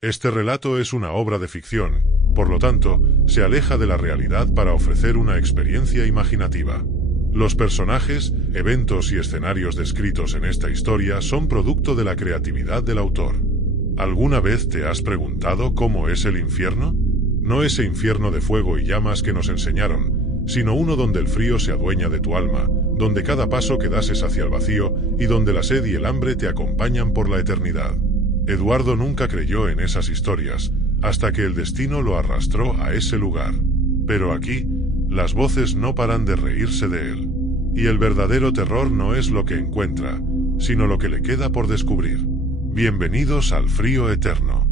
Este relato es una obra de ficción, por lo tanto, se aleja de la realidad para ofrecer una experiencia imaginativa. Los personajes, eventos y escenarios descritos en esta historia son producto de la creatividad del autor. ¿Alguna vez te has preguntado cómo es el infierno? No ese infierno de fuego y llamas que nos enseñaron, sino uno donde el frío se adueña de tu alma, donde cada paso que das es hacia el vacío y donde la sed y el hambre te acompañan por la eternidad. Eduardo nunca creyó en esas historias, hasta que el destino lo arrastró a ese lugar. Pero aquí, las voces no paran de reírse de él. Y el verdadero terror no es lo que encuentra, sino lo que le queda por descubrir. Bienvenidos al frío eterno.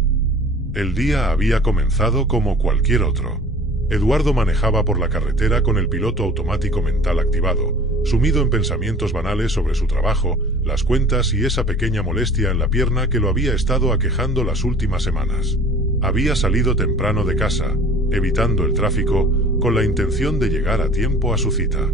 El día había comenzado como cualquier otro. Eduardo manejaba por la carretera con el piloto automático mental activado, sumido en pensamientos banales sobre su trabajo, las cuentas y esa pequeña molestia en la pierna que lo había estado aquejando las últimas semanas. Había salido temprano de casa, evitando el tráfico, con la intención de llegar a tiempo a su cita.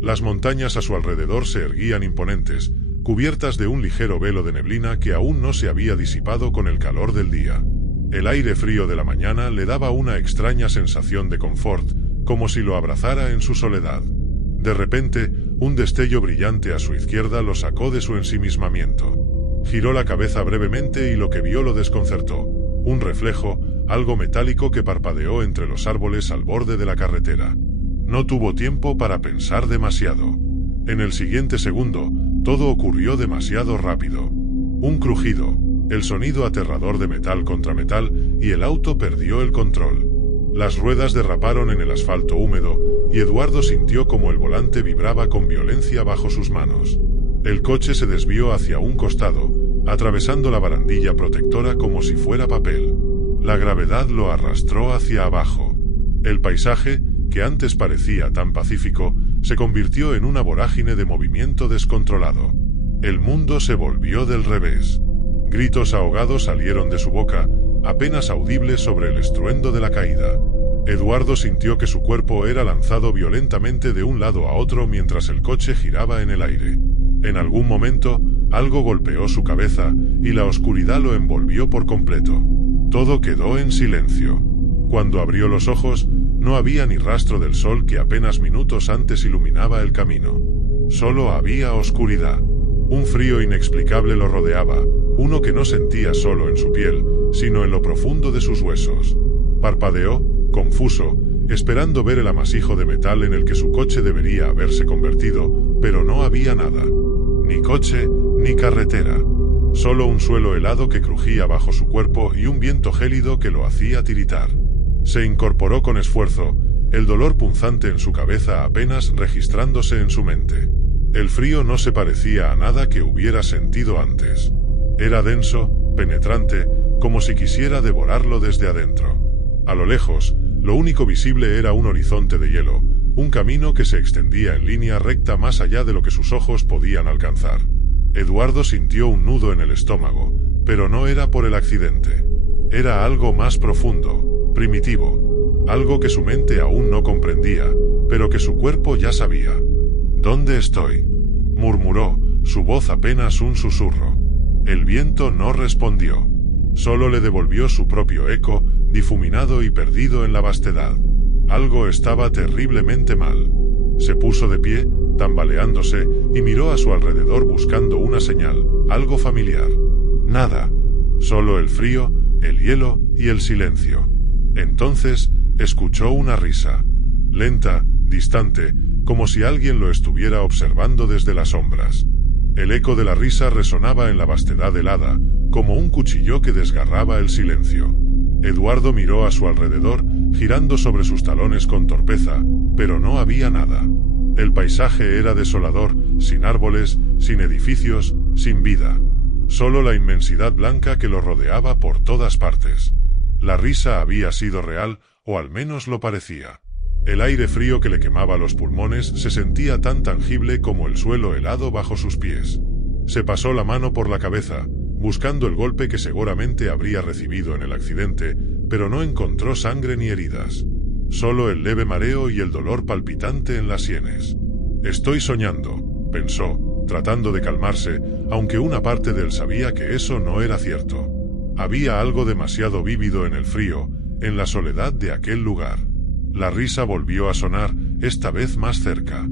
Las montañas a su alrededor se erguían imponentes, cubiertas de un ligero velo de neblina que aún no se había disipado con el calor del día. El aire frío de la mañana le daba una extraña sensación de confort, como si lo abrazara en su soledad. De repente, un destello brillante a su izquierda lo sacó de su ensimismamiento. Giró la cabeza brevemente y lo que vio lo desconcertó. Un reflejo, algo metálico que parpadeó entre los árboles al borde de la carretera. No tuvo tiempo para pensar demasiado. En el siguiente segundo, todo ocurrió demasiado rápido. Un crujido, el sonido aterrador de metal contra metal, y el auto perdió el control. Las ruedas derraparon en el asfalto húmedo, y Eduardo sintió como el volante vibraba con violencia bajo sus manos. El coche se desvió hacia un costado, atravesando la barandilla protectora como si fuera papel. La gravedad lo arrastró hacia abajo. El paisaje, que antes parecía tan pacífico, se convirtió en una vorágine de movimiento descontrolado. El mundo se volvió del revés. Gritos ahogados salieron de su boca, apenas audibles sobre el estruendo de la caída. Eduardo sintió que su cuerpo era lanzado violentamente de un lado a otro mientras el coche giraba en el aire. En algún momento, algo golpeó su cabeza, y la oscuridad lo envolvió por completo. Todo quedó en silencio. Cuando abrió los ojos, no había ni rastro del sol que apenas minutos antes iluminaba el camino. Solo había oscuridad. Un frío inexplicable lo rodeaba, uno que no sentía solo en su piel, sino en lo profundo de sus huesos. Parpadeó, confuso, esperando ver el amasijo de metal en el que su coche debería haberse convertido, pero no había nada. Ni coche, ni carretera. Solo un suelo helado que crujía bajo su cuerpo y un viento gélido que lo hacía tiritar. Se incorporó con esfuerzo, el dolor punzante en su cabeza apenas registrándose en su mente. El frío no se parecía a nada que hubiera sentido antes. Era denso, penetrante, como si quisiera devorarlo desde adentro. A lo lejos, lo único visible era un horizonte de hielo, un camino que se extendía en línea recta más allá de lo que sus ojos podían alcanzar. Eduardo sintió un nudo en el estómago, pero no era por el accidente. Era algo más profundo, primitivo, algo que su mente aún no comprendía, pero que su cuerpo ya sabía. ¿Dónde estoy?, murmuró, su voz apenas un susurro. El viento no respondió. Solo le devolvió su propio eco, difuminado y perdido en la vastedad. Algo estaba terriblemente mal. Se puso de pie, tambaleándose, y miró a su alrededor buscando una señal, algo familiar. Nada. Solo el frío, el hielo y el silencio. Entonces, escuchó una risa. Lenta, distante, como si alguien lo estuviera observando desde las sombras. El eco de la risa resonaba en la vastedad helada, como un cuchillo que desgarraba el silencio. Eduardo miró a su alrededor, girando sobre sus talones con torpeza, pero no había nada. El paisaje era desolador, sin árboles, sin edificios, sin vida. Solo la inmensidad blanca que lo rodeaba por todas partes. La risa había sido real, o al menos lo parecía. El aire frío que le quemaba los pulmones se sentía tan tangible como el suelo helado bajo sus pies. Se pasó la mano por la cabeza, buscando el golpe que seguramente habría recibido en el accidente, pero no encontró sangre ni heridas. Solo el leve mareo y el dolor palpitante en las sienes. «Estoy soñando», pensó, tratando de calmarse, aunque una parte de él sabía que eso no era cierto. Había algo demasiado vívido en el frío, en la soledad de aquel lugar. La risa volvió a sonar, esta vez más cerca.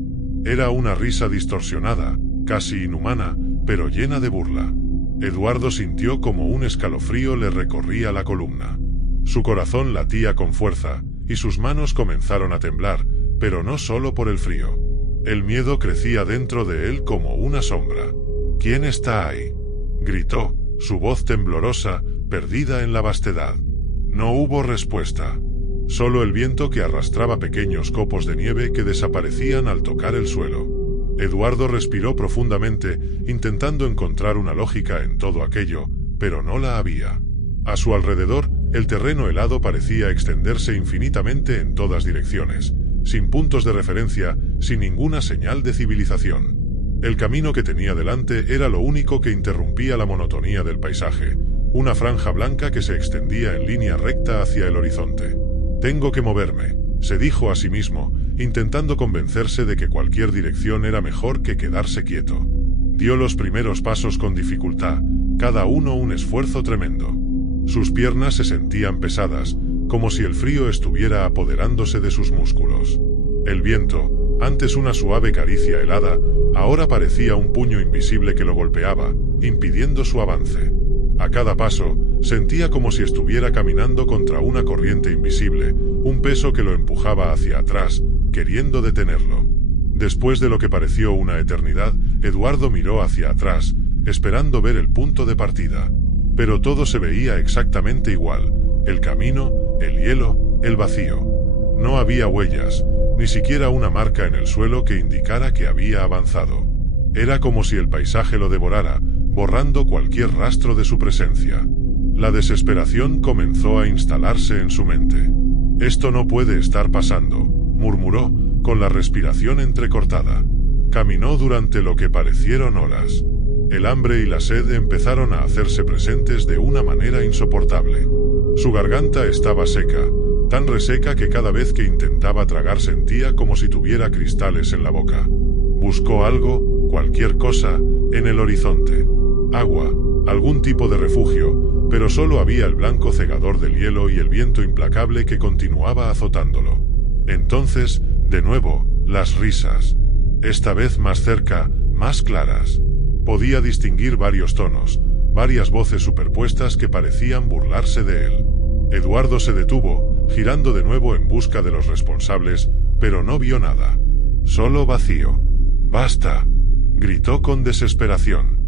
Era una risa distorsionada, casi inhumana, pero llena de burla. Eduardo sintió como un escalofrío le recorría la columna. Su corazón latía con fuerza, y sus manos comenzaron a temblar, pero no solo por el frío. El miedo crecía dentro de él como una sombra. ¿Quién está ahí?, gritó, su voz temblorosa, perdida en la vastedad. No hubo respuesta. Solo el viento que arrastraba pequeños copos de nieve que desaparecían al tocar el suelo. Eduardo respiró profundamente, intentando encontrar una lógica en todo aquello, pero no la había. A su alrededor, el terreno helado parecía extenderse infinitamente en todas direcciones, sin puntos de referencia, sin ninguna señal de civilización. El camino que tenía delante era lo único que interrumpía la monotonía del paisaje, una franja blanca que se extendía en línea recta hacia el horizonte. «Tengo que moverme», se dijo a sí mismo, intentando convencerse de que cualquier dirección era mejor que quedarse quieto. Dio los primeros pasos con dificultad, cada uno un esfuerzo tremendo. Sus piernas se sentían pesadas, como si el frío estuviera apoderándose de sus músculos. El viento, antes una suave caricia helada, ahora parecía un puño invisible que lo golpeaba, impidiendo su avance. A cada paso, sentía como si estuviera caminando contra una corriente invisible, un peso que lo empujaba hacia atrás, queriendo detenerlo. Después de lo que pareció una eternidad, Eduardo miró hacia atrás, esperando ver el punto de partida. Pero todo se veía exactamente igual: el camino, el hielo, el vacío. No había huellas, ni siquiera una marca en el suelo que indicara que había avanzado. Era como si el paisaje lo devorara, borrando cualquier rastro de su presencia. La desesperación comenzó a instalarse en su mente. «Esto no puede estar pasando», murmuró, con la respiración entrecortada. Caminó durante lo que parecieron horas. El hambre y la sed empezaron a hacerse presentes de una manera insoportable. Su garganta estaba seca, tan reseca que cada vez que intentaba tragar sentía como si tuviera cristales en la boca. Buscó algo, cualquier cosa, en el horizonte. Agua, algún tipo de refugio, pero solo había el blanco cegador del hielo y el viento implacable que continuaba azotándolo. Entonces, de nuevo, las risas. Esta vez más cerca, más claras. Podía distinguir varios tonos, varias voces superpuestas que parecían burlarse de él. Eduardo se detuvo, girando de nuevo en busca de los responsables, pero no vio nada. Solo vacío. «¡Basta!», gritó con desesperación.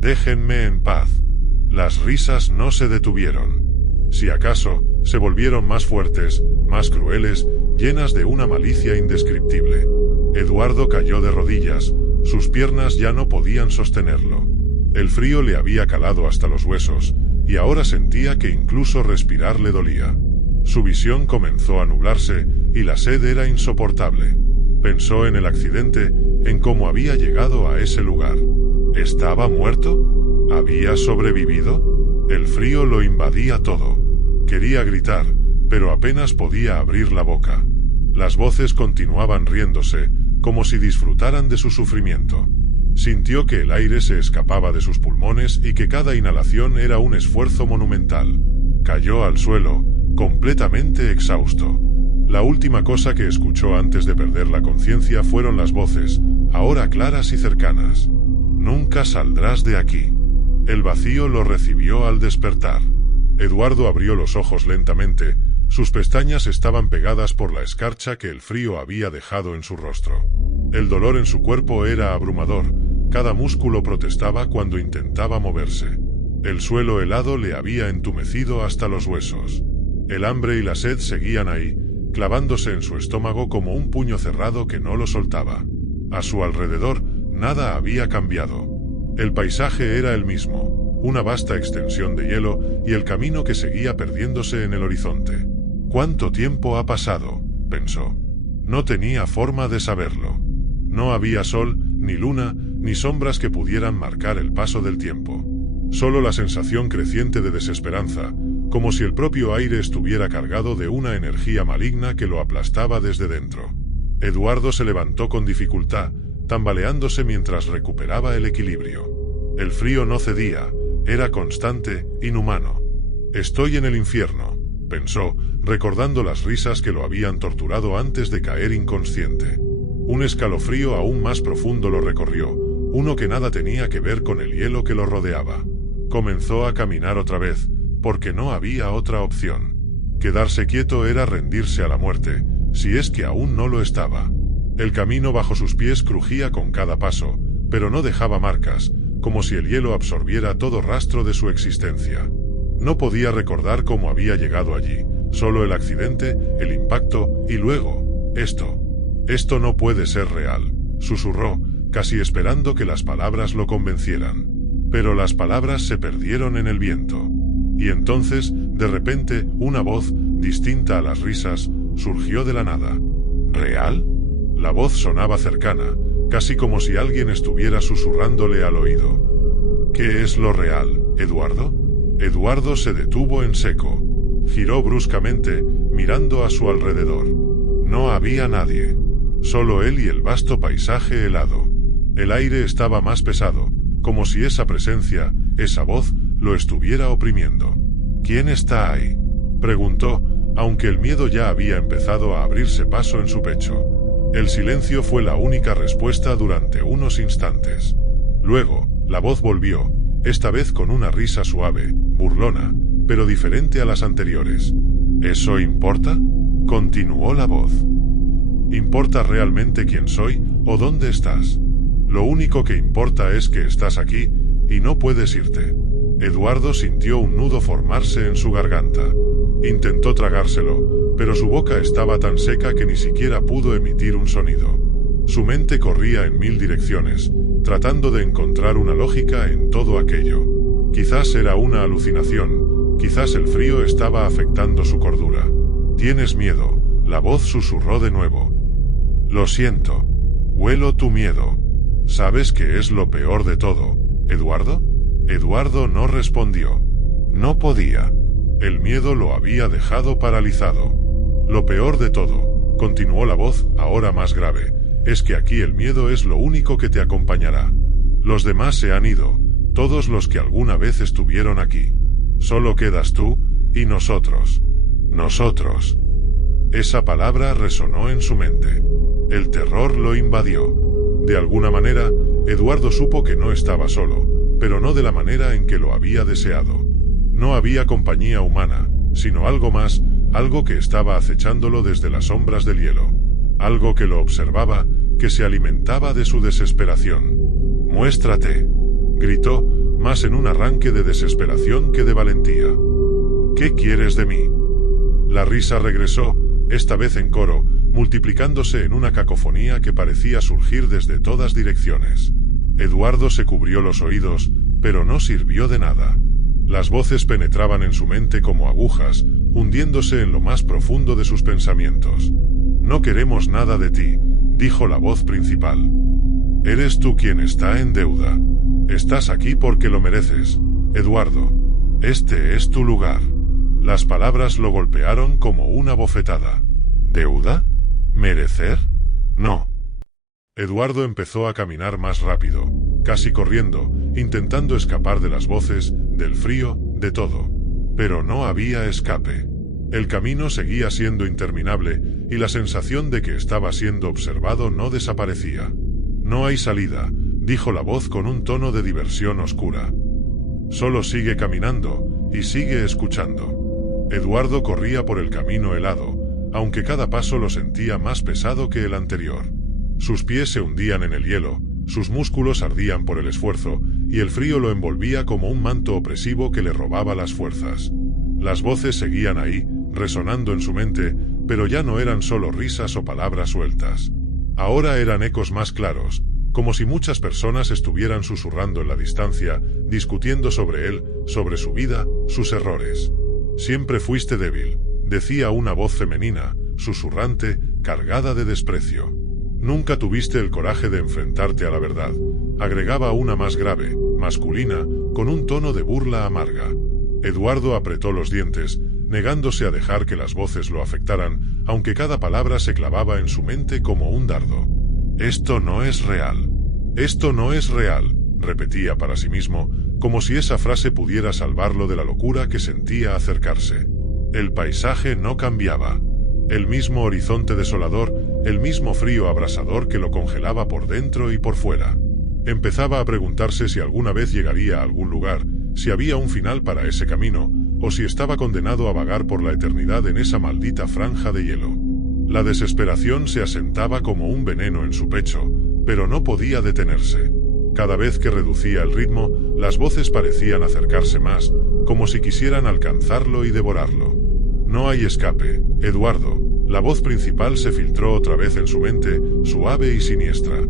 «Déjenme en paz». Las risas no se detuvieron. Si acaso, se volvieron más fuertes, más crueles, llenas de una malicia indescriptible. Eduardo cayó de rodillas, sus piernas ya no podían sostenerlo. El frío le había calado hasta los huesos, y ahora sentía que incluso respirar le dolía. Su visión comenzó a nublarse, y la sed era insoportable. Pensó en el accidente, en cómo había llegado a ese lugar. ¿Estaba muerto? ¿Había sobrevivido? El frío lo invadía todo. Quería gritar, pero apenas podía abrir la boca. Las voces continuaban riéndose, como si disfrutaran de su sufrimiento. Sintió que el aire se escapaba de sus pulmones y que cada inhalación era un esfuerzo monumental. Cayó al suelo, completamente exhausto. La última cosa que escuchó antes de perder la conciencia fueron las voces, ahora claras y cercanas. «Nunca saldrás de aquí». El vacío lo recibió al despertar. Eduardo abrió los ojos lentamente, sus pestañas estaban pegadas por la escarcha que el frío había dejado en su rostro. El dolor en su cuerpo era abrumador, cada músculo protestaba cuando intentaba moverse. El suelo helado le había entumecido hasta los huesos. El hambre y la sed seguían ahí, clavándose en su estómago como un puño cerrado que no lo soltaba. A su alrededor, nada había cambiado. El paisaje era el mismo, una vasta extensión de hielo y el camino que seguía perdiéndose en el horizonte. «¿Cuánto tiempo ha pasado?», pensó. No tenía forma de saberlo. No había sol, ni luna, ni sombras que pudieran marcar el paso del tiempo. Solo la sensación creciente de desesperanza, como si el propio aire estuviera cargado de una energía maligna que lo aplastaba desde dentro. Eduardo se levantó con dificultad, tambaleándose mientras recuperaba el equilibrio. El frío no cedía, era constante, inhumano. Estoy en el infierno, pensó, recordando las risas que lo habían torturado antes de caer inconsciente. Un escalofrío aún más profundo lo recorrió, uno que nada tenía que ver con el hielo que lo rodeaba. Comenzó a caminar otra vez, porque no había otra opción. Quedarse quieto era rendirse a la muerte, si es que aún no lo estaba. El camino bajo sus pies crujía con cada paso, pero no dejaba marcas, como si el hielo absorbiera todo rastro de su existencia. No podía recordar cómo había llegado allí, solo el accidente, el impacto, y luego, esto. Esto no puede ser real, susurró, casi esperando que las palabras lo convencieran. Pero las palabras se perdieron en el viento. Y entonces, de repente, una voz, distinta a las risas, surgió de la nada. ¿Real? La voz sonaba cercana, casi como si alguien estuviera susurrándole al oído. ¿Qué es lo real, Eduardo? Eduardo se detuvo en seco. Giró bruscamente, mirando a su alrededor. No había nadie. Solo él y el vasto paisaje helado. El aire estaba más pesado, como si esa presencia, esa voz, lo estuviera oprimiendo. ¿Quién está ahí?, preguntó, aunque el miedo ya había empezado a abrirse paso en su pecho. El silencio fue la única respuesta durante unos instantes. Luego, la voz volvió, esta vez con una risa suave, burlona, pero diferente a las anteriores. ¿Eso importa?, continuó la voz. ¿Importa realmente quién soy, o dónde estás? Lo único que importa es que estás aquí, y no puedes irte. Eduardo sintió un nudo formarse en su garganta. Intentó tragárselo, pero su boca estaba tan seca que ni siquiera pudo emitir un sonido. Su mente corría en 1000 direcciones, tratando de encontrar una lógica en todo aquello. Quizás era una alucinación, quizás el frío estaba afectando su cordura. ¿Tienes miedo?, la voz susurró de nuevo. Lo siento. Huelo tu miedo. ¿Sabes qué es lo peor de todo, Eduardo? Eduardo no respondió. No podía. El miedo lo había dejado paralizado. Lo peor de todo, continuó la voz, ahora más grave, es que aquí el miedo es lo único que te acompañará. Los demás se han ido, todos los que alguna vez estuvieron aquí. Solo quedas tú, y nosotros. Nosotros. Esa palabra resonó en su mente. El terror lo invadió. De alguna manera, Eduardo supo que no estaba solo, pero no de la manera en que lo había deseado. No había compañía humana, sino algo más, algo que estaba acechándolo desde las sombras del hielo. Algo que lo observaba, que se alimentaba de su desesperación. «Muéstrate», gritó, más en un arranque de desesperación que de valentía. «¿Qué quieres de mí?». La risa regresó, esta vez en coro, multiplicándose en una cacofonía que parecía surgir desde todas direcciones. Eduardo se cubrió los oídos, pero no sirvió de nada. Las voces penetraban en su mente como agujas, hundiéndose en lo más profundo de sus pensamientos. «No queremos nada de ti», dijo la voz principal. «Eres tú quien está en deuda. Estás aquí porque lo mereces, Eduardo. Este es tu lugar». Las palabras lo golpearon como una bofetada. ¿Deuda? ¿Merecer? No. Eduardo empezó a caminar más rápido, casi corriendo, intentando escapar de las voces, del frío, de todo. Pero no había escape. El camino seguía siendo interminable, y la sensación de que estaba siendo observado no desaparecía. «No hay salida», dijo la voz con un tono de diversión oscura. «Solo sigue caminando, y sigue escuchando». Eduardo corría por el camino helado, aunque cada paso lo sentía más pesado que el anterior. Sus pies se hundían en el hielo, sus músculos ardían por el esfuerzo, y el frío lo envolvía como un manto opresivo que le robaba las fuerzas. Las voces seguían ahí, resonando en su mente, pero ya no eran solo risas o palabras sueltas. Ahora eran ecos más claros, como si muchas personas estuvieran susurrando en la distancia, discutiendo sobre él, sobre su vida, sus errores. «Siempre fuiste débil», decía una voz femenina, susurrante, cargada de desprecio. «Nunca tuviste el coraje de enfrentarte a la verdad», agregaba una más grave, masculina, con un tono de burla amarga. Eduardo apretó los dientes, negándose a dejar que las voces lo afectaran, aunque cada palabra se clavaba en su mente como un dardo. «Esto no es real. Esto no es real», repetía para sí mismo, como si esa frase pudiera salvarlo de la locura que sentía acercarse. El paisaje no cambiaba. El mismo horizonte desolador, el mismo frío abrasador que lo congelaba por dentro y por fuera. Empezaba a preguntarse si alguna vez llegaría a algún lugar, si había un final para ese camino, o si estaba condenado a vagar por la eternidad en esa maldita franja de hielo. La desesperación se asentaba como un veneno en su pecho, pero no podía detenerse. Cada vez que reducía el ritmo, las voces parecían acercarse más, como si quisieran alcanzarlo y devorarlo. No hay escape, Eduardo. La voz principal se filtró otra vez en su mente, suave y siniestra.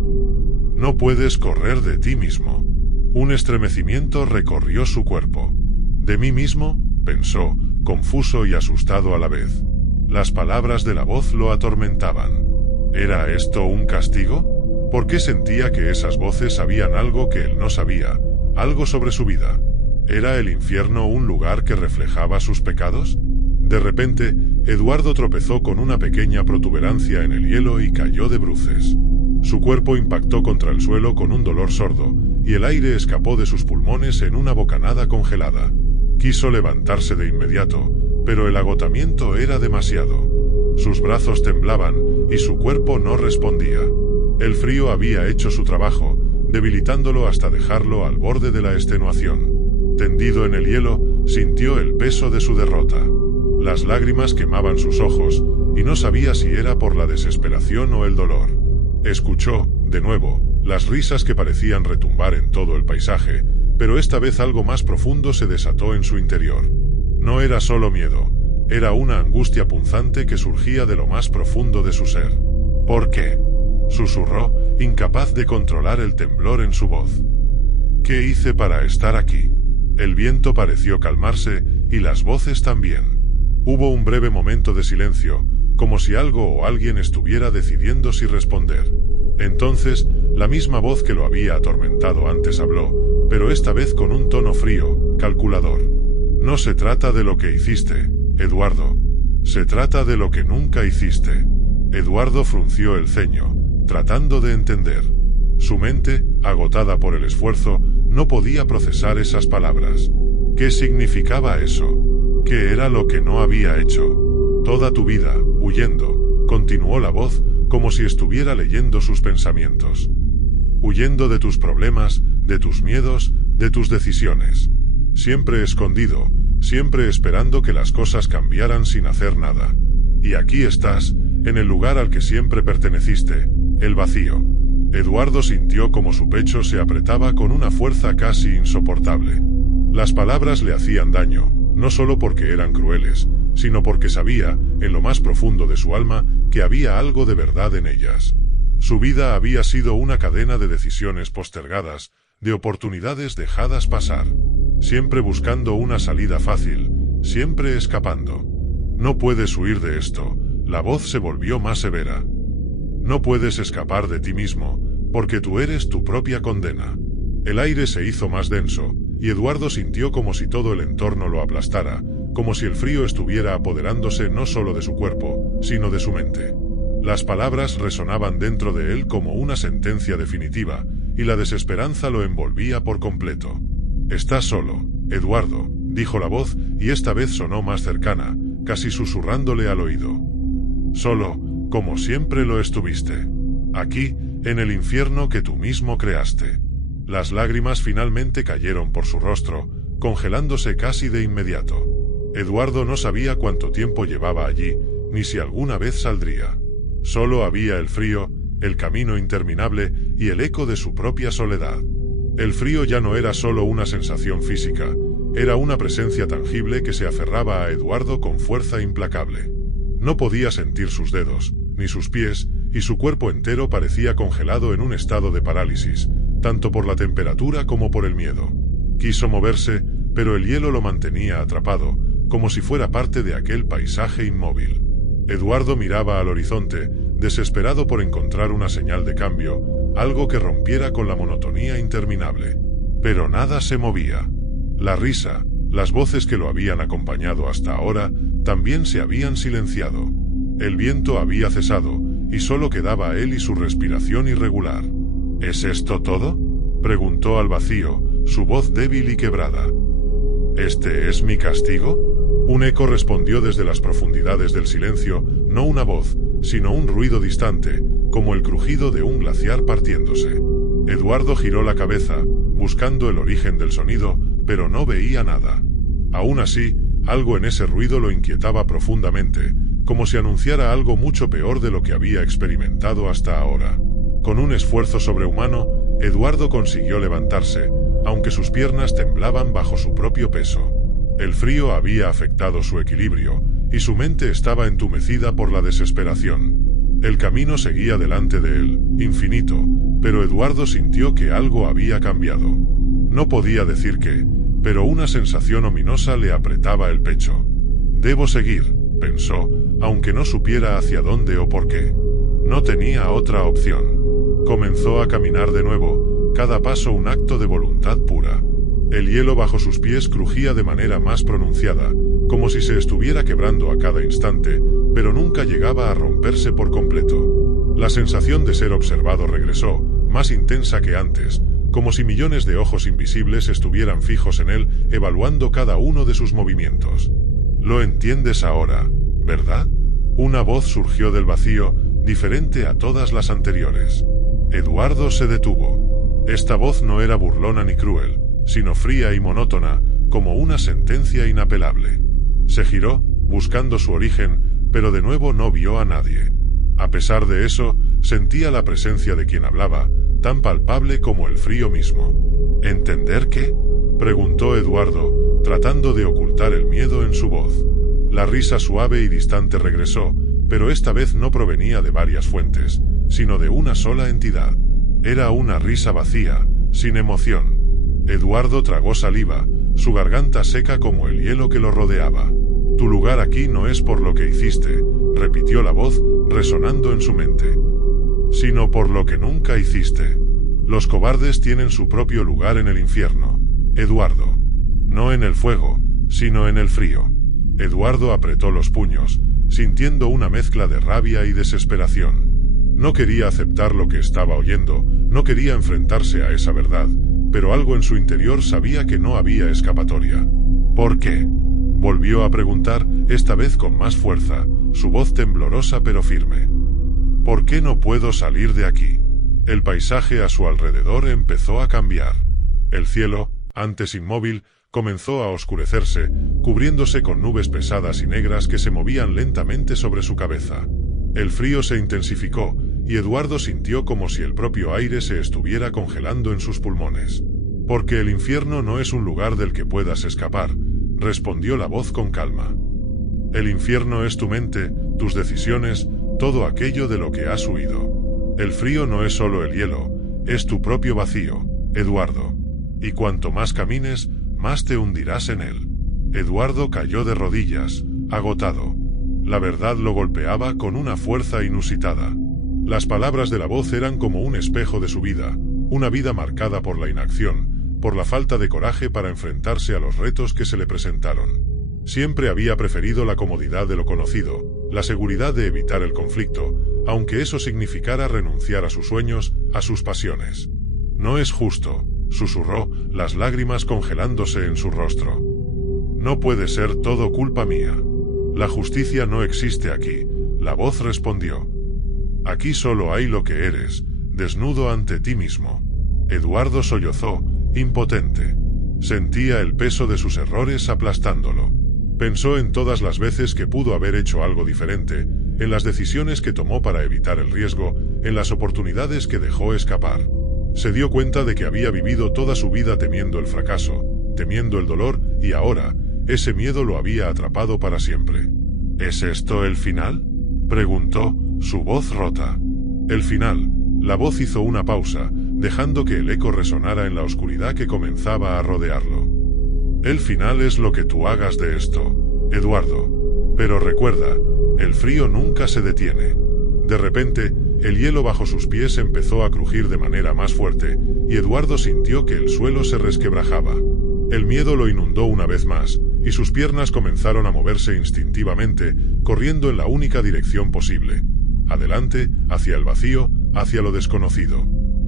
No puedes correr de ti mismo. Un estremecimiento recorrió su cuerpo. ¿De mí mismo?, pensó, confuso y asustado a la vez. Las palabras de la voz lo atormentaban. ¿Era esto un castigo? ¿Por qué sentía que esas voces sabían algo que él no sabía, algo sobre su vida? ¿Era el infierno un lugar que reflejaba sus pecados? De repente, Eduardo tropezó con una pequeña protuberancia en el hielo y cayó de bruces. Su cuerpo impactó contra el suelo con un dolor sordo, y el aire escapó de sus pulmones en una bocanada congelada. Quiso levantarse de inmediato, pero el agotamiento era demasiado. Sus brazos temblaban, y su cuerpo no respondía. El frío había hecho su trabajo, debilitándolo hasta dejarlo al borde de la extenuación. Tendido en el hielo, sintió el peso de su derrota. Las lágrimas quemaban sus ojos, y no sabía si era por la desesperación o el dolor. Escuchó, de nuevo, las risas que parecían retumbar en todo el paisaje, pero esta vez algo más profundo se desató en su interior. No era solo miedo, era una angustia punzante que surgía de lo más profundo de su ser. ¿Por qué?, susurró, incapaz de controlar el temblor en su voz. ¿Qué hice para estar aquí? El viento pareció calmarse, y las voces también. Hubo un breve momento de silencio, como si algo o alguien estuviera decidiendo si responder. Entonces, la misma voz que lo había atormentado antes habló, pero esta vez con un tono frío, calculador. No se trata de lo que hiciste, Eduardo. Se trata de lo que nunca hiciste. Eduardo frunció el ceño, tratando de entender. Su mente, agotada por el esfuerzo, no podía procesar esas palabras. ¿Qué significaba eso? ¿Qué era lo que no había hecho? Toda tu vida, huyendo, continuó la voz, como si estuviera leyendo sus pensamientos. Huyendo de tus problemas, de tus miedos, de tus decisiones. Siempre escondido, siempre esperando que las cosas cambiaran sin hacer nada. Y aquí estás, en el lugar al que siempre perteneciste, el vacío. Eduardo sintió como su pecho se apretaba con una fuerza casi insoportable. Las palabras le hacían daño, no solo porque eran crueles, sino porque sabía, en lo más profundo de su alma, que había algo de verdad en ellas. Su vida había sido una cadena de decisiones postergadas, de oportunidades dejadas pasar. Siempre buscando una salida fácil, siempre escapando. No puedes huir de esto, la voz se volvió más severa. No puedes escapar de ti mismo, porque tú eres tu propia condena. El aire se hizo más denso, y Eduardo sintió como si todo el entorno lo aplastara, como si el frío estuviera apoderándose no solo de su cuerpo, sino de su mente. Las palabras resonaban dentro de él como una sentencia definitiva, y la desesperanza lo envolvía por completo. «Estás solo, Eduardo», dijo la voz, y esta vez sonó más cercana, casi susurrándole al oído. «Solo, como siempre lo estuviste. Aquí, en el infierno que tú mismo creaste». Las lágrimas finalmente cayeron por su rostro, congelándose casi de inmediato. Eduardo no sabía cuánto tiempo llevaba allí, ni si alguna vez saldría. Solo había el frío, el camino interminable y el eco de su propia soledad. El frío ya no era solo una sensación física, era una presencia tangible que se aferraba a Eduardo con fuerza implacable. No podía sentir sus dedos, ni sus pies, y su cuerpo entero parecía congelado en un estado de parálisis, tanto por la temperatura como por el miedo. Quiso moverse, pero el hielo lo mantenía atrapado, como si fuera parte de aquel paisaje inmóvil. Eduardo miraba al horizonte, desesperado por encontrar una señal de cambio, algo que rompiera con la monotonía interminable. Pero nada se movía. La risa, las voces que lo habían acompañado hasta ahora, también se habían silenciado. El viento había cesado, y solo quedaba él y su respiración irregular. ¿Es esto todo?, preguntó al vacío, su voz débil y quebrada. ¿Este es mi castigo? Un eco respondió desde las profundidades del silencio, no una voz, sino un ruido distante, como el crujido de un glaciar partiéndose. Eduardo giró la cabeza, buscando el origen del sonido, pero no veía nada. Aún así, algo en ese ruido lo inquietaba profundamente, como si anunciara algo mucho peor de lo que había experimentado hasta ahora. Con un esfuerzo sobrehumano, Eduardo consiguió levantarse, aunque sus piernas temblaban bajo su propio peso. El frío había afectado su equilibrio, y su mente estaba entumecida por la desesperación. El camino seguía delante de él, infinito, pero Eduardo sintió que algo había cambiado. No podía decir qué, pero una sensación ominosa le apretaba el pecho. «Debo seguir», pensó, aunque no supiera hacia dónde o por qué. No tenía otra opción. Comenzó a caminar de nuevo, cada paso un acto de voluntad pura. El hielo bajo sus pies crujía de manera más pronunciada, como si se estuviera quebrando a cada instante, pero nunca llegaba a romperse por completo. La sensación de ser observado regresó, más intensa que antes, como si millones de ojos invisibles estuvieran fijos en él, evaluando cada uno de sus movimientos. «Lo entiendes ahora, ¿verdad?». Una voz surgió del vacío, diferente a todas las anteriores. Eduardo se detuvo. Esta voz no era burlona ni cruel, sino fría y monótona, como una sentencia inapelable. Se giró, buscando su origen, pero de nuevo no vio a nadie. A pesar de eso, sentía la presencia de quien hablaba, tan palpable como el frío mismo. «¿Entender qué?», preguntó Eduardo, tratando de ocultar el miedo en su voz. La risa suave y distante regresó, pero esta vez no provenía de varias fuentes, sino de una sola entidad. Era una risa vacía, sin emoción. Eduardo tragó saliva, su garganta seca como el hielo que lo rodeaba. «Tu lugar aquí no es por lo que hiciste», repitió la voz, resonando en su mente, «sino por lo que nunca hiciste. Los cobardes tienen su propio lugar en el infierno, Eduardo. No en el fuego, sino en el frío». Eduardo apretó los puños, sintiendo una mezcla de rabia y desesperación. No quería aceptar lo que estaba oyendo, no quería enfrentarse a esa verdad, pero algo en su interior sabía que no había escapatoria. «¿Por qué?», volvió a preguntar, esta vez con más fuerza, su voz temblorosa pero firme. «¿Por qué no puedo salir de aquí?». El paisaje a su alrededor empezó a cambiar. El cielo, antes inmóvil, comenzó a oscurecerse, cubriéndose con nubes pesadas y negras que se movían lentamente sobre su cabeza. El frío se intensificó, y Eduardo sintió como si el propio aire se estuviera congelando en sus pulmones. «Porque el infierno no es un lugar del que puedas escapar», respondió la voz con calma. «El infierno es tu mente, tus decisiones, todo aquello de lo que has huido. El frío no es solo el hielo, es tu propio vacío, Eduardo. Y cuanto más camines, más te hundirás en él». Eduardo cayó de rodillas, agotado. La verdad lo golpeaba con una fuerza inusitada. Las palabras de la voz eran como un espejo de su vida, una vida marcada por la inacción, por la falta de coraje para enfrentarse a los retos que se le presentaron. Siempre había preferido la comodidad de lo conocido, la seguridad de evitar el conflicto, aunque eso significara renunciar a sus sueños, a sus pasiones. «No es justo», susurró, las lágrimas congelándose en su rostro. «No puede ser todo culpa mía. La justicia no existe aquí», la voz respondió. «Aquí solo hay lo que eres, desnudo ante ti mismo». Eduardo sollozó, impotente. Sentía el peso de sus errores aplastándolo. Pensó en todas las veces que pudo haber hecho algo diferente, en las decisiones que tomó para evitar el riesgo, en las oportunidades que dejó escapar. Se dio cuenta de que había vivido toda su vida temiendo el fracaso, temiendo el dolor, y ahora, ese miedo lo había atrapado para siempre. «¿Es esto el final?», preguntó, su voz rota. «El final». La voz hizo una pausa, dejando que el eco resonara en la oscuridad que comenzaba a rodearlo. «El final es lo que tú hagas de esto, Eduardo. Pero recuerda, el frío nunca se detiene». De repente, el hielo bajo sus pies empezó a crujir de manera más fuerte, y Eduardo sintió que el suelo se resquebrajaba. El miedo lo inundó una vez más, y sus piernas comenzaron a moverse instintivamente, corriendo en la única dirección posible. Adelante, hacia el vacío, hacia lo desconocido.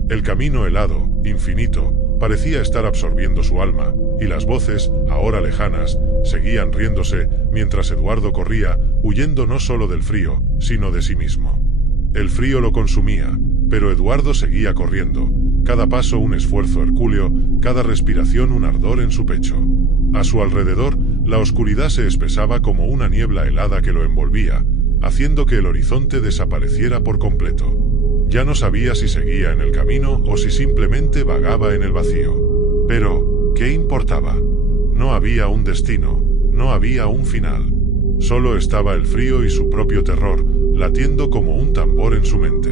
El camino helado, infinito, parecía estar absorbiendo su alma, y las voces, ahora lejanas, seguían riéndose mientras Eduardo corría, huyendo no solo del frío, sino de sí mismo. El frío lo consumía, pero Eduardo seguía corriendo, cada paso un esfuerzo hercúleo, cada respiración un ardor en su pecho. A su alrededor, la oscuridad se espesaba como una niebla helada que lo envolvía, haciendo que el horizonte desapareciera por completo. Ya no sabía si seguía en el camino o si simplemente vagaba en el vacío. Pero, ¿qué importaba? No había un destino, no había un final. Solo estaba el frío y su propio terror, latiendo como un tambor en su mente.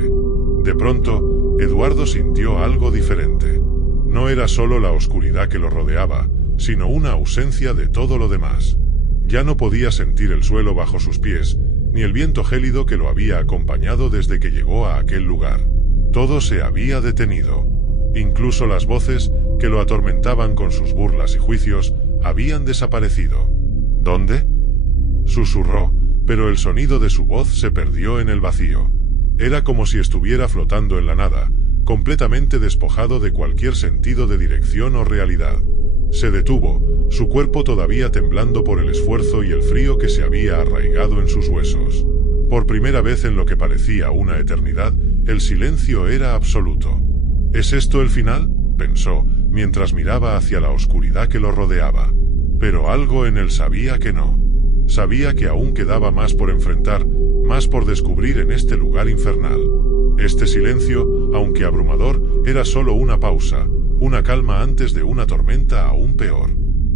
De pronto, Eduardo sintió algo diferente. No era solo la oscuridad que lo rodeaba, sino una ausencia de todo lo demás. Ya no podía sentir el suelo bajo sus pies, ni el viento gélido que lo había acompañado desde que llegó a aquel lugar. Todo se había detenido. Incluso las voces, que lo atormentaban con sus burlas y juicios, habían desaparecido. ¿Dónde? Susurró, pero el sonido de su voz se perdió en el vacío. Era como si estuviera flotando en la nada, completamente despojado de cualquier sentido de dirección o realidad. Se detuvo, su cuerpo todavía temblando por el esfuerzo y el frío que se había arraigado en sus huesos. Por primera vez en lo que parecía una eternidad, el silencio era absoluto. ¿Es esto el final?, pensó, mientras miraba hacia la oscuridad que lo rodeaba. Pero algo en él sabía que no. Sabía que aún quedaba más por enfrentar, más por descubrir en este lugar infernal. Este silencio, aunque abrumador, era solo una pausa, una calma antes de una tormenta aún peor.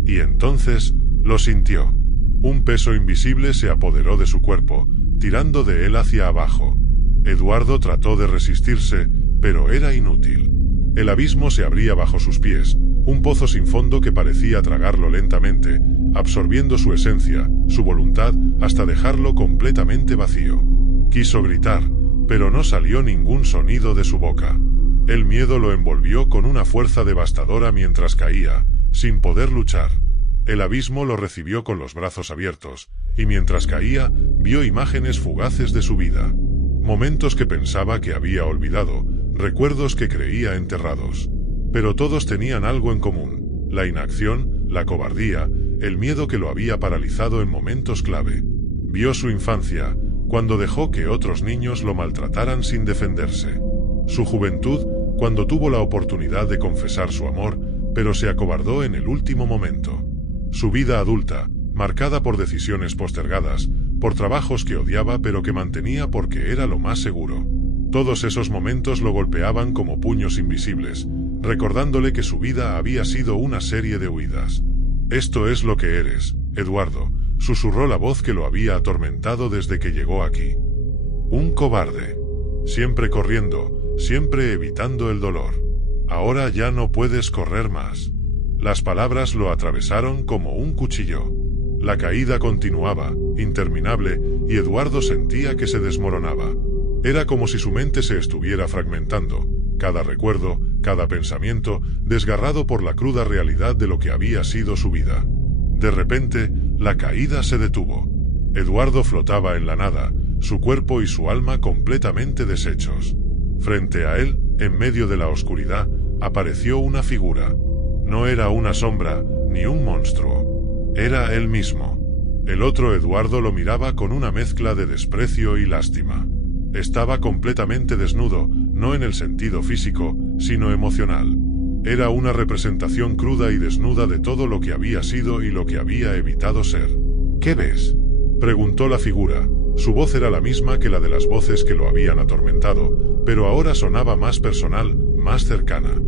Y entonces, lo sintió. Un peso invisible se apoderó de su cuerpo, tirando de él hacia abajo. Eduardo trató de resistirse, pero era inútil. El abismo se abría bajo sus pies, un pozo sin fondo que parecía tragarlo lentamente, absorbiendo su esencia, su voluntad, hasta dejarlo completamente vacío. Quiso gritar, pero no salió ningún sonido de su boca. El miedo lo envolvió con una fuerza devastadora mientras caía, sin poder luchar. El abismo lo recibió con los brazos abiertos, y mientras caía, vio imágenes fugaces de su vida. Momentos que pensaba que había olvidado, recuerdos que creía enterrados. Pero todos tenían algo en común: la inacción, la cobardía, el miedo que lo había paralizado en momentos clave. Vio su infancia, cuando dejó que otros niños lo maltrataran sin defenderse. Su juventud, cuando tuvo la oportunidad de confesar su amor, pero se acobardó en el último momento. Su vida adulta, marcada por decisiones postergadas, por trabajos que odiaba pero que mantenía porque era lo más seguro. Todos esos momentos lo golpeaban como puños invisibles, recordándole que su vida había sido una serie de huidas. «Esto es lo que eres, Eduardo», susurró la voz que lo había atormentado desde que llegó aquí. «Un cobarde. Siempre corriendo, siempre evitando el dolor. Ahora ya no puedes correr más». Las palabras lo atravesaron como un cuchillo. La caída continuaba, interminable, y Eduardo sentía que se desmoronaba. Era como si su mente se estuviera fragmentando, cada recuerdo, cada pensamiento, desgarrado por la cruda realidad de lo que había sido su vida. De repente, la caída se detuvo. Eduardo flotaba en la nada, su cuerpo y su alma completamente deshechos. Frente a él, en medio de la oscuridad, apareció una figura. No era una sombra, ni un monstruo. Era él mismo. El otro Eduardo lo miraba con una mezcla de desprecio y lástima. Estaba completamente desnudo, no en el sentido físico, sino emocional. Era una representación cruda y desnuda de todo lo que había sido y lo que había evitado ser. «¿Qué ves?», preguntó la figura. Su voz era la misma que la de las voces que lo habían atormentado, pero ahora sonaba más personal, más cercana.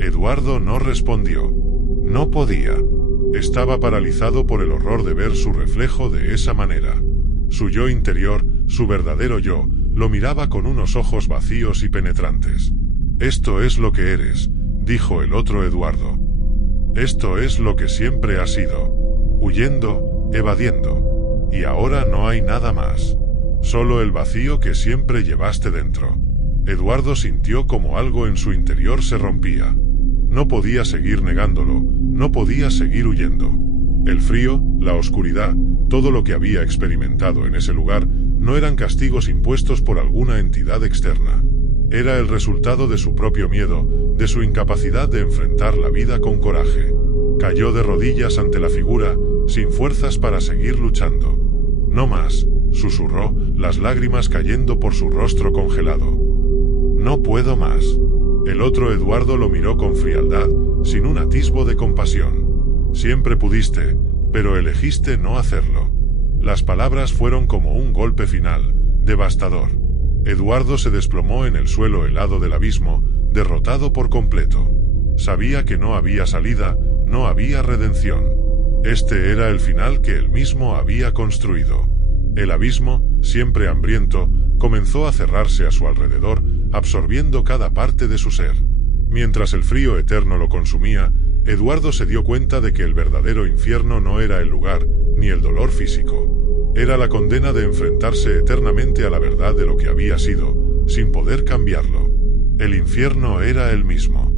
Eduardo no respondió. No podía. Estaba paralizado por el horror de ver su reflejo de esa manera. Su yo interior, su verdadero yo, lo miraba con unos ojos vacíos y penetrantes. «Esto es lo que eres», dijo el otro Eduardo. «Esto es lo que siempre has sido. Huyendo, evadiendo. Y ahora no hay nada más. Solo el vacío que siempre llevaste dentro». Eduardo sintió como algo en su interior se rompía. No podía seguir negándolo, no podía seguir huyendo. El frío, la oscuridad, todo lo que había experimentado en ese lugar, no eran castigos impuestos por alguna entidad externa. Era el resultado de su propio miedo, de su incapacidad de enfrentar la vida con coraje. Cayó de rodillas ante la figura, sin fuerzas para seguir luchando. «No más», susurró, las lágrimas cayendo por su rostro congelado. «No puedo más». El otro Eduardo lo miró con frialdad, sin un atisbo de compasión. «Siempre pudiste, pero elegiste no hacerlo». Las palabras fueron como un golpe final, devastador. Eduardo se desplomó en el suelo helado del abismo, derrotado por completo. Sabía que no había salida, no había redención. Este era el final que él mismo había construido. El abismo, siempre hambriento, comenzó a cerrarse a su alrededor, absorbiendo cada parte de su ser. Mientras el frío eterno lo consumía, Eduardo se dio cuenta de que el verdadero infierno no era el lugar, ni el dolor físico. Era la condena de enfrentarse eternamente a la verdad de lo que había sido, sin poder cambiarlo. El infierno era el mismo.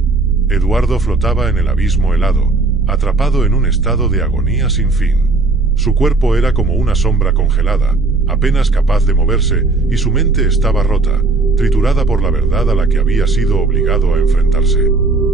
Eduardo flotaba en el abismo helado, atrapado en un estado de agonía sin fin. Su cuerpo era como una sombra congelada, apenas capaz de moverse, y su mente estaba rota, triturada por la verdad a la que había sido obligado a enfrentarse.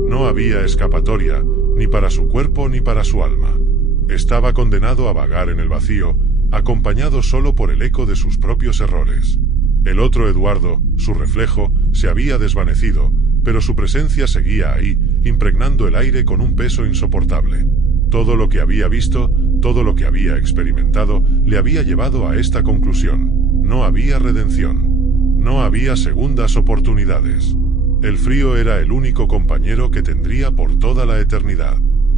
No había escapatoria, ni para su cuerpo ni para su alma. Estaba condenado a vagar en el vacío, acompañado solo por el eco de sus propios errores. El otro Eduardo, su reflejo, se había desvanecido, pero su presencia seguía ahí, impregnando el aire con un peso insoportable. Todo lo que había visto, todo lo que había experimentado, le había llevado a esta conclusión. No había redención. No había segundas oportunidades. El frío era el único compañero que tendría por toda la eternidad.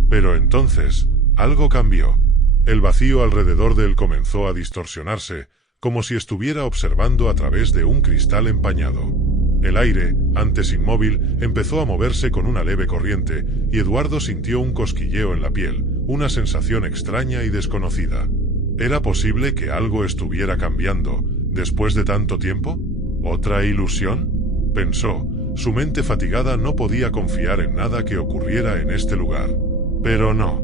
Pero entonces, algo cambió. El vacío alrededor de él comenzó a distorsionarse, como si estuviera observando a través de un cristal empañado. El aire, antes inmóvil, empezó a moverse con una leve corriente, y Eduardo sintió un cosquilleo en la piel, una sensación extraña y desconocida. ¿Era posible que algo estuviera cambiando, después de tanto tiempo? ¿Otra ilusión? Pensó. Su mente fatigada no podía confiar en nada que ocurriera en este lugar. Pero no.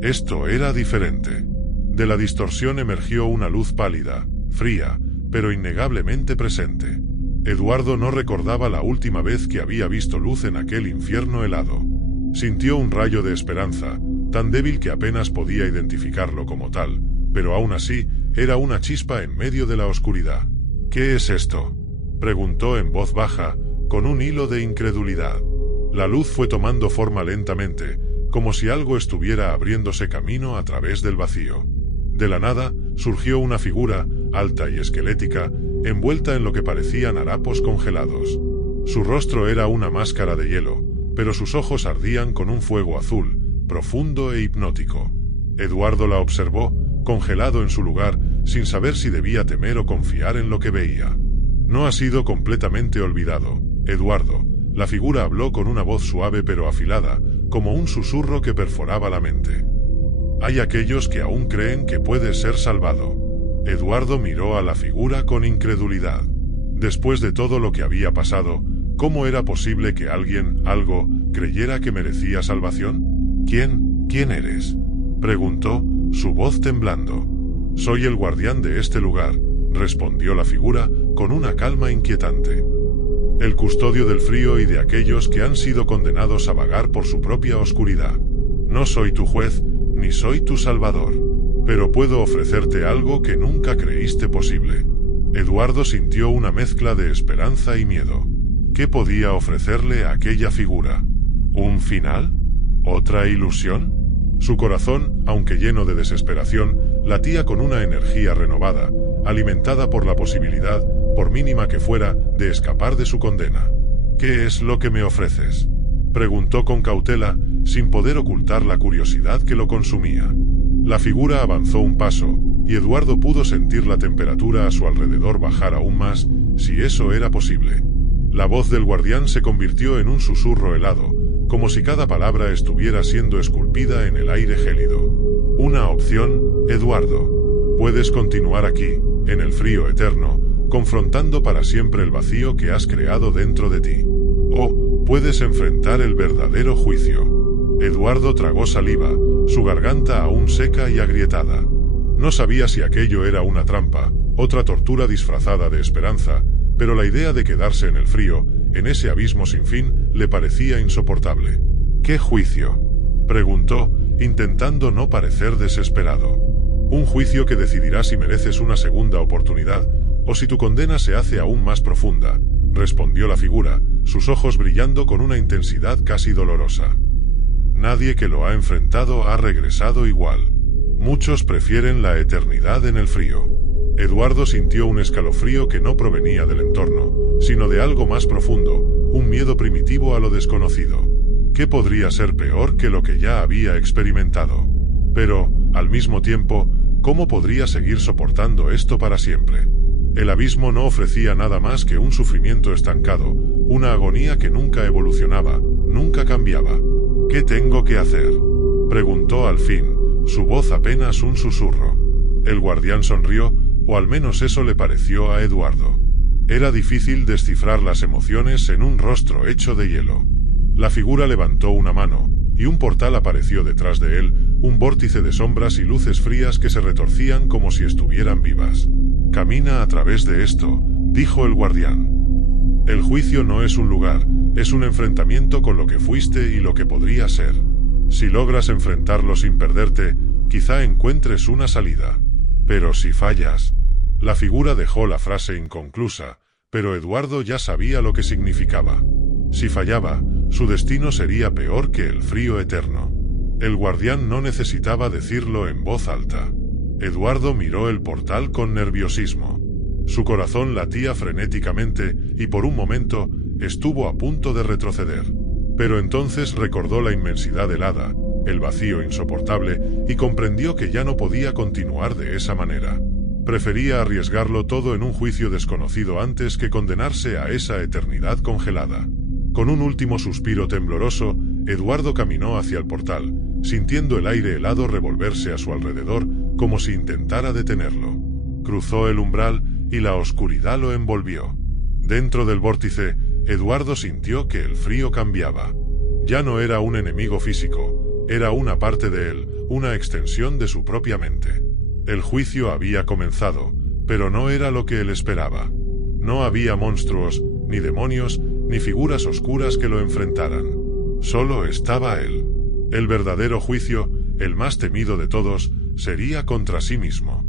Esto era diferente. De la distorsión emergió una luz pálida, fría, pero innegablemente presente. Eduardo no recordaba la última vez que había visto luz en aquel infierno helado. Sintió un rayo de esperanza, tan débil que apenas podía identificarlo como tal, pero aún así, era una chispa en medio de la oscuridad. «¿Qué es esto?», preguntó en voz baja, con un hilo de incredulidad. La luz fue tomando forma lentamente, como si algo estuviera abriéndose camino a través del vacío. De la nada, surgió una figura, alta y esquelética, envuelta en lo que parecían harapos congelados. Su rostro era una máscara de hielo, pero sus ojos ardían con un fuego azul, profundo e hipnótico. Eduardo la observó, congelado en su lugar, sin saber si debía temer o confiar en lo que veía. «No ha sido completamente olvidado, Eduardo», la figura habló con una voz suave pero afilada, como un susurro que perforaba la mente. «Hay aquellos que aún creen que puedes ser salvado». Eduardo miró a la figura con incredulidad. Después de todo lo que había pasado, ¿cómo era posible que alguien, algo, creyera que merecía salvación? ¿Quién eres?», preguntó, su voz temblando. «Soy el guardián de este lugar», respondió la figura, con una calma inquietante. «El custodio del frío y de aquellos que han sido condenados a vagar por su propia oscuridad. No soy tu juez, ni soy tu salvador. Pero puedo ofrecerte algo que nunca creíste posible». Eduardo sintió una mezcla de esperanza y miedo. ¿Qué podía ofrecerle a aquella figura? ¿Un final? ¿Otra ilusión? Su corazón, aunque lleno de desesperación, latía con una energía renovada, alimentada por la posibilidad, por mínima que fuera, de escapar de su condena. «¿Qué es lo que me ofreces?», preguntó con cautela, sin poder ocultar la curiosidad que lo consumía. La figura avanzó un paso, y Eduardo pudo sentir la temperatura a su alrededor bajar aún más, si eso era posible. La voz del guardián se convirtió en un susurro helado, como si cada palabra estuviera siendo esculpida en el aire gélido. «Una opción, Eduardo. Puedes continuar aquí, en el frío eterno, confrontando para siempre el vacío que has creado dentro de ti. O puedes enfrentar el verdadero juicio». Eduardo tragó saliva, su garganta aún seca y agrietada. No sabía si aquello era una trampa, otra tortura disfrazada de esperanza, pero la idea de quedarse en el frío, en ese abismo sin fin, le parecía insoportable. ¿Qué juicio?, preguntó, intentando no parecer desesperado. Un juicio que decidirá si mereces una segunda oportunidad, o si tu condena se hace aún más profunda, respondió la figura, sus ojos brillando con una intensidad casi dolorosa. Nadie que lo ha enfrentado ha regresado igual. Muchos prefieren la eternidad en el frío. Eduardo sintió un escalofrío que no provenía del entorno, sino de algo más profundo, un miedo primitivo a lo desconocido. ¿Qué podría ser peor que lo que ya había experimentado? Pero, al mismo tiempo, ¿cómo podría seguir soportando esto para siempre? El abismo no ofrecía nada más que un sufrimiento estancado, una agonía que nunca evolucionaba, nunca cambiaba. ¿Qué tengo que hacer?, preguntó al fin, su voz apenas un susurro. El guardián sonrió, o al menos eso le pareció a Eduardo. Era difícil descifrar las emociones en un rostro hecho de hielo. La figura levantó una mano, y un portal apareció detrás de él, un vórtice de sombras y luces frías que se retorcían como si estuvieran vivas. «Camina a través de esto», dijo el guardián. «El juicio no es un lugar, es un enfrentamiento con lo que fuiste y lo que podría ser. Si logras enfrentarlo sin perderte, quizá encuentres una salida. Pero si fallas...». La figura dejó la frase inconclusa, pero Eduardo ya sabía lo que significaba. Si fallaba, su destino sería peor que el frío eterno. El guardián no necesitaba decirlo en voz alta. Eduardo miró el portal con nerviosismo. Su corazón latía frenéticamente, y por un momento, estuvo a punto de retroceder. Pero entonces recordó la inmensidad helada, el vacío insoportable, y comprendió que ya no podía continuar de esa manera. Prefería arriesgarlo todo en un juicio desconocido antes que condenarse a esa eternidad congelada. Con un último suspiro tembloroso, Eduardo caminó hacia el portal, sintiendo el aire helado revolverse a su alrededor, como si intentara detenerlo. Cruzó el umbral, y la oscuridad lo envolvió. Dentro del vórtice, Eduardo sintió que el frío cambiaba. Ya no era un enemigo físico, era una parte de él, una extensión de su propia mente. El juicio había comenzado, pero no era lo que él esperaba. No había monstruos, ni demonios, ni figuras oscuras que lo enfrentaran. Solo estaba él. El verdadero juicio, el más temido de todos, sería contra sí mismo.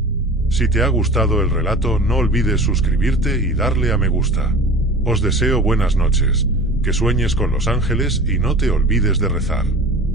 Si te ha gustado el relato, no olvides suscribirte y darle a me gusta. Os deseo buenas noches, que sueñes con los ángeles y no te olvides de rezar.